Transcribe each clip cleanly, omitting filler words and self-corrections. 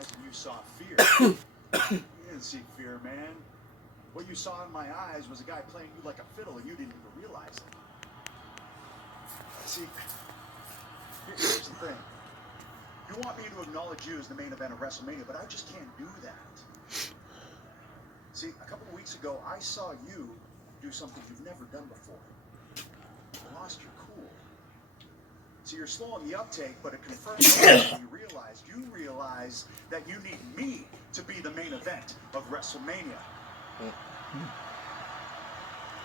eyes and you saw fear. You didn't see fear, man. What you saw in my eyes was a guy playing you like a fiddle, and you didn't even realize it. See, here's the thing. You want me to acknowledge you as the main event of WrestleMania, but I just can't do that. See, a couple of weeks ago, I saw you do something you've never done before. You lost your cool. See, you're slow on the uptake, but it confirms what you realize that you need me to be the main event of WrestleMania.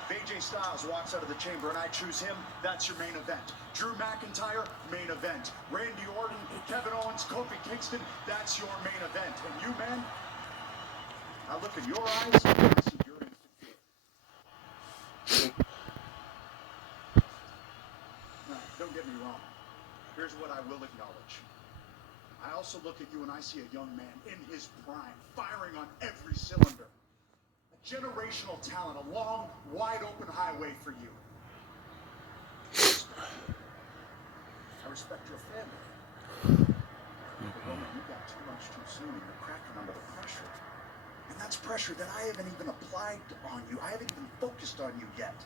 AJ Styles walks out of the chamber and I choose him. That's your main event. Drew McIntyre, main event. Randy Orton, Kevin Owens, Kofi Kingston, that's your main event. And you, man, I look in your eyes and I see you're insecure. Now, don't get me wrong. Here's what I will acknowledge. I also look at you and I see a young man in his prime, firing on every cylinder. Generational talent, a long, wide open highway for you. I respect your family. But Roman, you got too much too soon and you're cracking under the pressure. And that's pressure that I haven't even applied on you. I haven't even focused on you yet.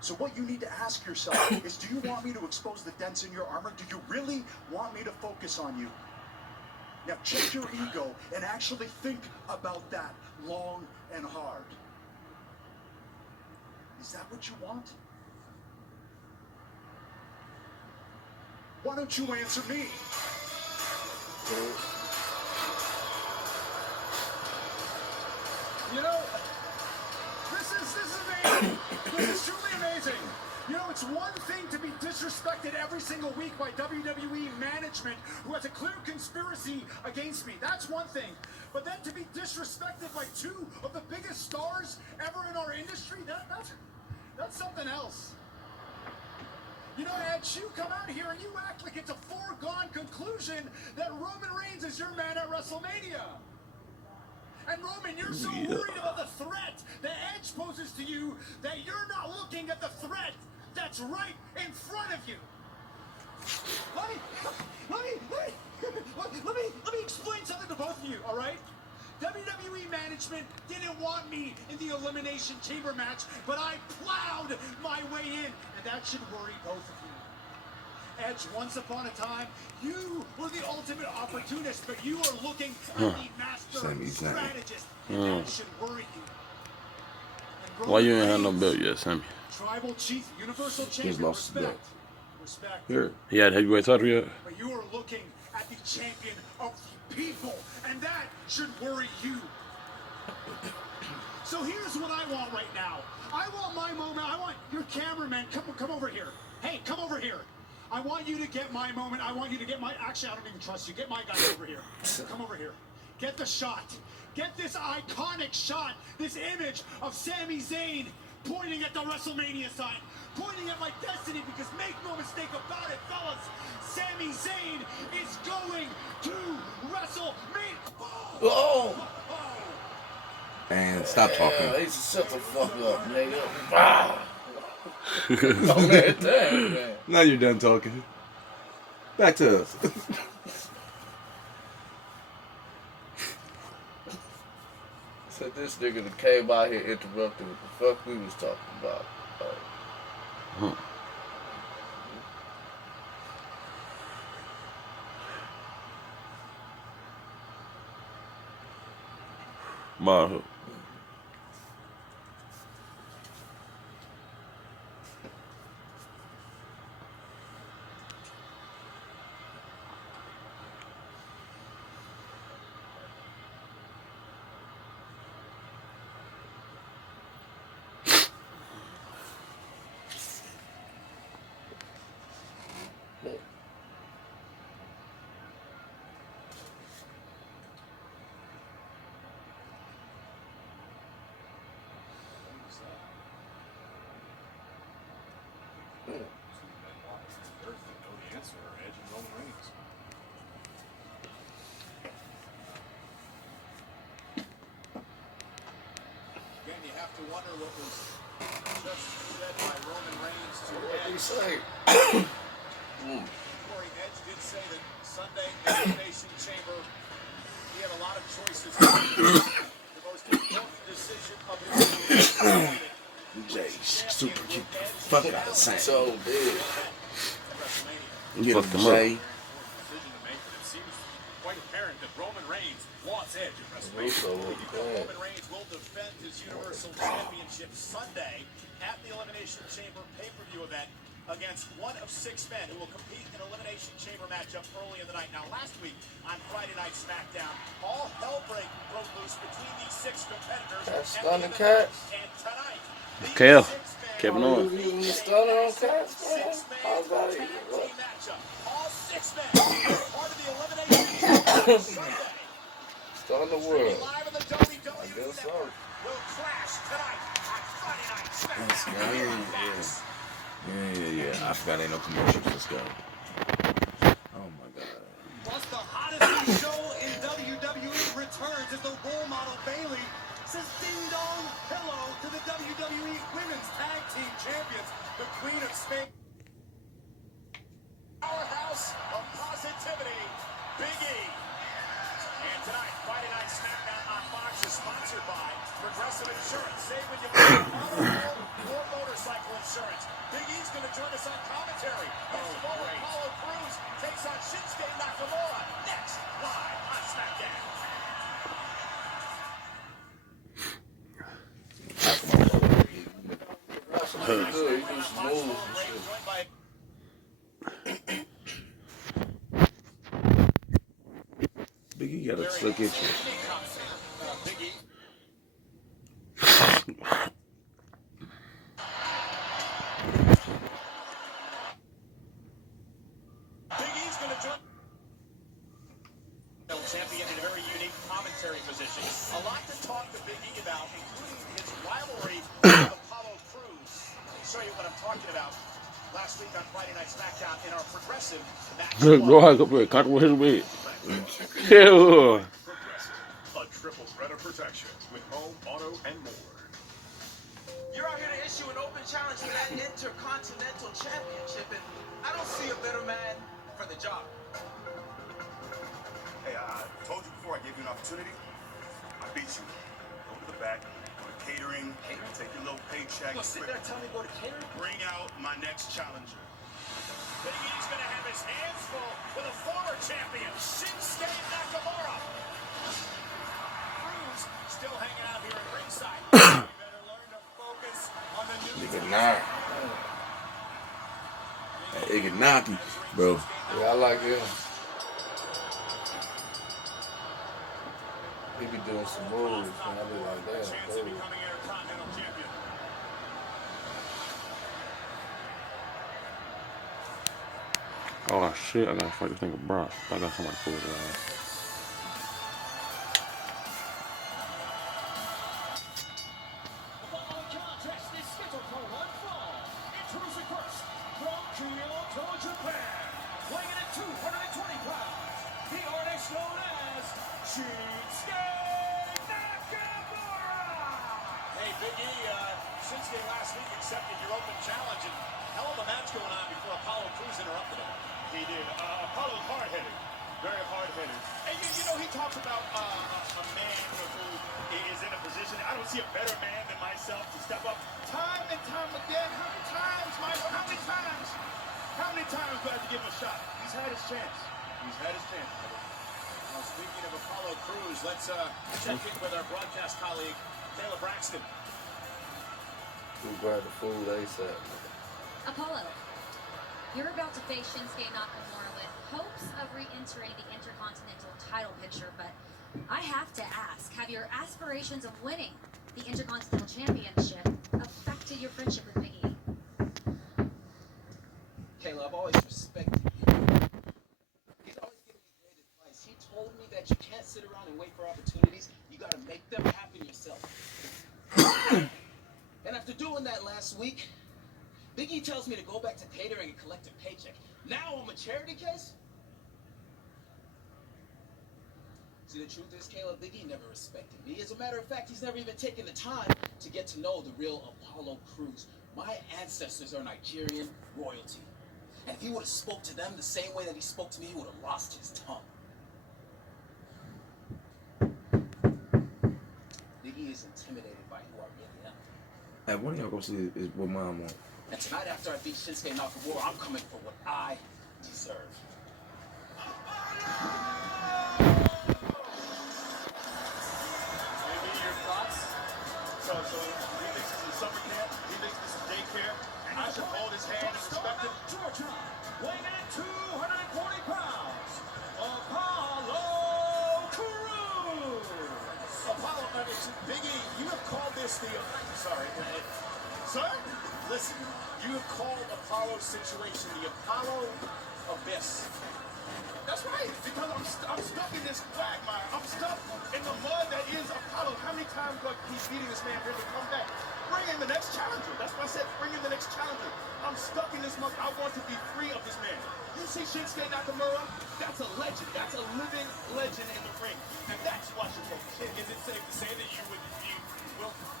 So what you need to ask yourself is, do you want me to expose the dents in your armor? Do you really want me to focus on you? Now check your ego and actually think about that long and hard. Is that what you want? Why don't you answer me? You know, this is amazing. This is truly amazing. You know, it's one thing to be disrespected every single week by WWE management who has a clear conspiracy against me. That's one thing. But then to be disrespected by two of the biggest stars ever in our industry, that's something else. You know, Edge, you come out here and you act like it's a foregone conclusion that Roman Reigns is your man at WrestleMania. And Roman, you're so worried about the threat that Edge poses to you that you're not looking at the threat that's right in front of you. Let me explain something to both of you, all right? WWE management didn't want me in the Elimination Chamber match, but I plowed my way in, and that should worry both of you. Edge, once upon a time, you were the ultimate opportunist, but you are looking at the master strategist, and that should worry you. Why you ain't had no belt yet, Sammy? Tribal Chief, Universal Champion, respect. Here. He had heavyweight title yet? But you are looking at the champion of the people, and that should worry you. So here's what I want right now. I want my moment. I want your cameraman, come over here. Hey, come over here. I want you to get my moment. I want you to get my, actually, I don't even trust you. Get my guy over here. Come over here. Get the shot. Get this iconic shot, this image of Sami Zayn pointing at the WrestleMania sign, pointing at my destiny, because make no mistake about it, fellas, Sami Zayn is going to WrestleMania. Oh! And stop talking. They just shut the fuck up, nigga. Ah. Oh, man, damn, man. Now you're done talking. Back to us. So this nigga that came out here interrupted what the fuck we was talking about. Marho. Again, you have to wonder what was just said by Roman Reigns to What did he Edge. say? Corey, Edge did say that Sunday Elimination Chamber is the most important decision of his career. Jay, super kick the fuck out of Sam. So big. Get him, Fuck him Jay. Decision to make, but it seems quite apparent that Roman Reigns wants edge at Russo WrestleMania. was bad. Roman Reigns will defend his Universal Championship Sunday at the Elimination Chamber pay-per-view event against one of 6 men who will compete in an Elimination Chamber matchup early in the night. Now, last week on Friday Night SmackDown, all hell broke loose between these 6 competitors. That's at the Stunner end of the Cat. night. And tonight, these KL. 6 men Kevin will Owens. You compete Stunner on in a Cats, man? 6-man How's that tag even? team matchup. All 6 men are part of the Elimination Chamber Sunday. Stunner the Streaming world. live on the WWE guess so. Network. Will crash tonight on Friday Night Let's go. SmackDown. Max. Yeah. I forgot ain't no commercials. Let's go. Oh my god. Plus, the hottest new show in WWE returns as the role model Bailey says ding dong hello to the WWE Women's Tag Team Champions, the Queen of Spain. Powerhouse of positivity, Big E. And tonight, Friday Night SmackDown on Fox is sponsored by Progressive Insurance. Save when you buy automobile or motorcycle insurance. Big E's going to join us on commentary. Apollo Crews takes on Shinsuke Nakamura next live on SmackDown. Good. He do some moves and shit. Joined by Big E got a slick itch. Big E. Big E's going to join champion in a very unique commentary position. A lot to talk to Big E about, including his rivalry with Apollo Crews. I'll show you what I'm talking about. Last week on Friday Night SmackDown in our progressive match. Go ahead, go ahead. Comfortable his bed. Yeah. A triple threat of protection with home, auto, and more. You're out here to issue an open challenge for that Intercontinental Championship, and I don't see a better man for the job. Hey, I told you before I gave you an opportunity. I beat you. Go to the back, go to catering, take your little paycheck. You gonna sit there and tell me go to catering? Bring out my next challenger. Big E's gonna have his hands full with a former champion, Shinsuke Nakamura. Crews still hanging out here at ringside. You better learn to focus on the new Nigga, nah. That Iggy bro. Yeah, I like him. He be doing some moves, man. I be like, damn, chance of becoming Intercontinental champion. Oh shit, I gotta fight this nigga Brock. I got somebody pull his ass. The following contest is scheduled for one fall. Introducing first, from Kyoto, Japan, weighing in at 220 pounds, the artist known as Shinsuke Nakamura. Hey, Big E, Shinsuke last week accepted your open challenge, and hell of a match going on before Apollo Crews interrupted him. He did. Apollo's hard-headed. Very hard-headed. And you know, he talks about a man who is in a position. I don't see a better man than myself to step up time and time again. How many times, Michael? How many times? How many times do I have to give him a shot? He's had his chance. He's had his chance. Well, speaking of Apollo Crews, let's check in with our broadcast colleague, Taylor Braxton. Who grabbed the food ASAP? Apollo, you're about to face Shinsuke Nakamura with hopes of re-entering the Intercontinental title picture, but I have to ask, have your aspirations of winning the Intercontinental Championship affected your friendship with Big E? Kayla, I've always respected you. He's always given me great advice. He told me that you can't sit around and wait for opportunities. You got to make them happen yourself. And after doing that last week, Big E tells me to go back to catering and collect a paycheck. Now I'm a charity case? See, the truth is, Caleb, Big E never respected me. As a matter of fact, he's never even taken the time to get to know the real Apollo Crews. My ancestors are Nigerian royalty. And if he would have spoke to them the same way that he spoke to me, he would have lost his tongue. is intimidated by who I really am. Hey, one of y'all go see is what mom want. And tonight, after I beat Shinsuke Nakamura, I'm coming for what I deserve. Maybe your thoughts? So he thinks this is summer camp. He thinks this is daycare. I should hold his hand and respect him. Georgia, weighing in at 240 pounds, Apollo Crews. Apollo, Biggie, you have called this the. Sorry. Sir? Listen, you have called Apollo's situation the Apollo Abyss. That's right, because I'm stuck in this quagmire. I'm stuck in the mud that is Apollo. How many times do I keep beating this man for him to come back? Bring in the next challenger. That's why I said bring in the next challenger. I'm stuck in this mud. I want to be free of this man. You see Shinsuke Nakamura? That's a legend. That's a living legend in the ring. And that's who I should focus on. Is it safe to say that you would be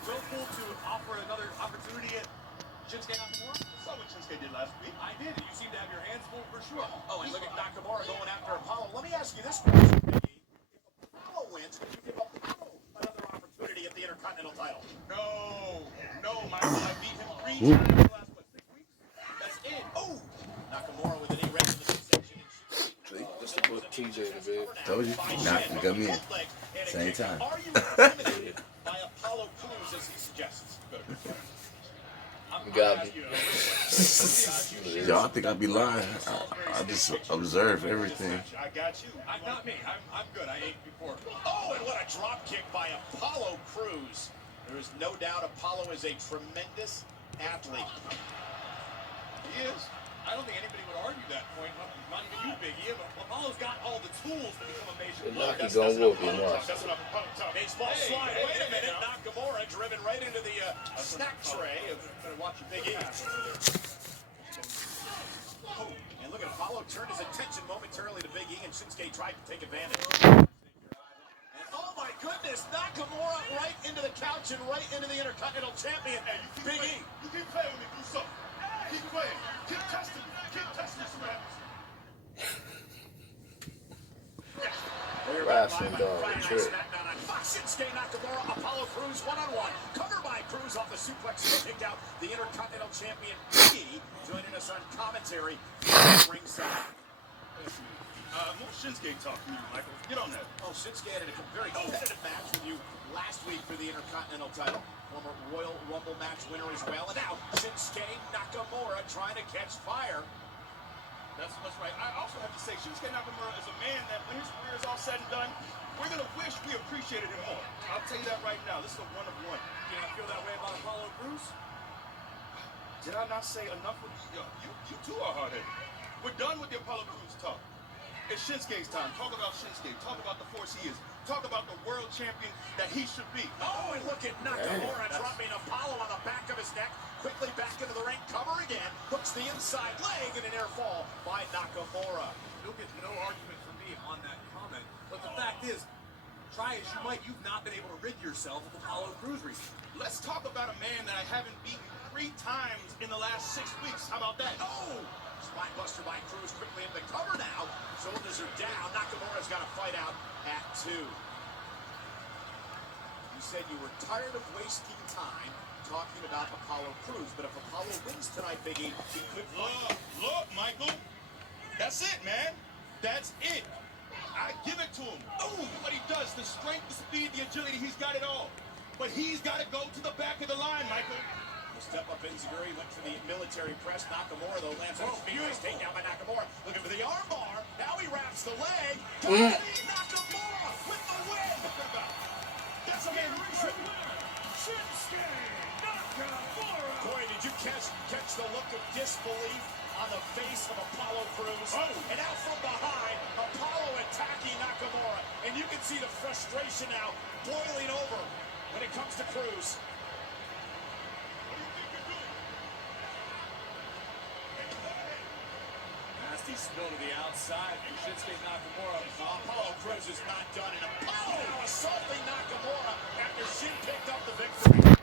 willful to offer another opportunity at Shinsuke Nakamura? I saw what Shinsuke did last week. I did. You seem to have your hands full for sure. Oh, and look at Nakamura going after Apollo. Let me ask you this question, Biggie. If Apollo wins, would you give Apollo another opportunity at the Intercontinental title? No, Michael. I beat him 3 times in the last, 6 weeks? That's it. Oh! Nakamura with an knee right in the midsection. See, just to put TJ in the bed. Told you. Nah, you got me in. Same time. Are you intimidated by Apollo Crews as he suggests? You got me. Y'all think I be lying? I just observe everything. I got you. Not me. I'm good. I ate before. Oh, and what a drop kick by Apollo Crews. There is no doubt Apollo is a tremendous athlete. He is. I don't think anybody would argue that point. Not even you, Biggie. Apollo's got all the tools to become a major Good luck, player. he's gonna whoop him, watch. That's what I'm talking. Baseball Hey, slide. hey, Wait a hey, minute. now. Nakamura driven right into the snack tray of Better watch your Big E. Oh, and look at Apollo turned his attention momentarily to Big E, and Shinsuke tried to take advantage. And oh my goodness, Nakamura right into the couch and right into the Intercontinental Champion, Big E. You keep playing with me, Russo. Keep playing. Keep testing me. Keep testing me, Smith. Wrestling dog, Friday Night trip. SmackDown on Fox. Shinsuke Nakamura, Apollo Crews one-on-one. Cover by Crews off the suplex and kicked out the Intercontinental Champion Big E. Joining us on commentary ringside. More Shinsuke talk from you, Michael. Get on that. Oh, Shinsuke had a very competitive match with you last week for the Intercontinental title. Former Royal Rumble match winner as well. And now Shinsuke Nakamura trying to catch fire. That's right. I also have to say, Shinsuke Nakamura is a man that when his career is all said and done, we're going to wish we appreciated him more. I'll tell you that right now. This is a one-of-one. Do you not feel that way about Apollo Crews? Did I not say enough with you? You too are hard-headed. We're done with the Apollo Crews talk. It's Shinsuke's time. Talk about Shinsuke. Talk about the force he is. Talk about the world champion that he should be. Oh, and look at Nakamura dropping Apollo on the back of his neck. Quickly back into the ring. Cover again. Hooks the inside leg and an air fall by Nakamura. You'll get no argument from me on that comment. But the fact is, try as you might, you've not been able to rid yourself of Apollo Crews recently. Let's talk about a man that I haven't beaten 3 times in the last 6 weeks. How about that? Oh! Spine buster by Crews quickly in the cover now. Shoulders are down. Nakamura's got to fight out at 2. You said you were tired of wasting time talking about Apollo Crews, but if Apollo wins tonight, Biggie, he could fight. Look, Michael. That's it, man. That's it. I give it to him. Oh, what he does, the strength, the speed, the agility, he's got it all. But he's got to go to the back of the line, Michael. Step up Enziguri, went for the military press. Nakamura, though, lands on his feet. Nice takedown by Nakamura. Looking for the armbar. Now he wraps the leg. Nakamura with the win. That's a man winner. Shinsuke Nakamura. Corey, did you catch the look of disbelief on the face of Apollo Crews? Oh. And out from behind, Apollo attacking Nakamura. And you can see the frustration now boiling over when it comes to Crews. Nasty spill to the outside for Shinsuke Nakamura. Apollo Crews is not done, and Apollo now assaulting Nakamura after Shin picked up the victory.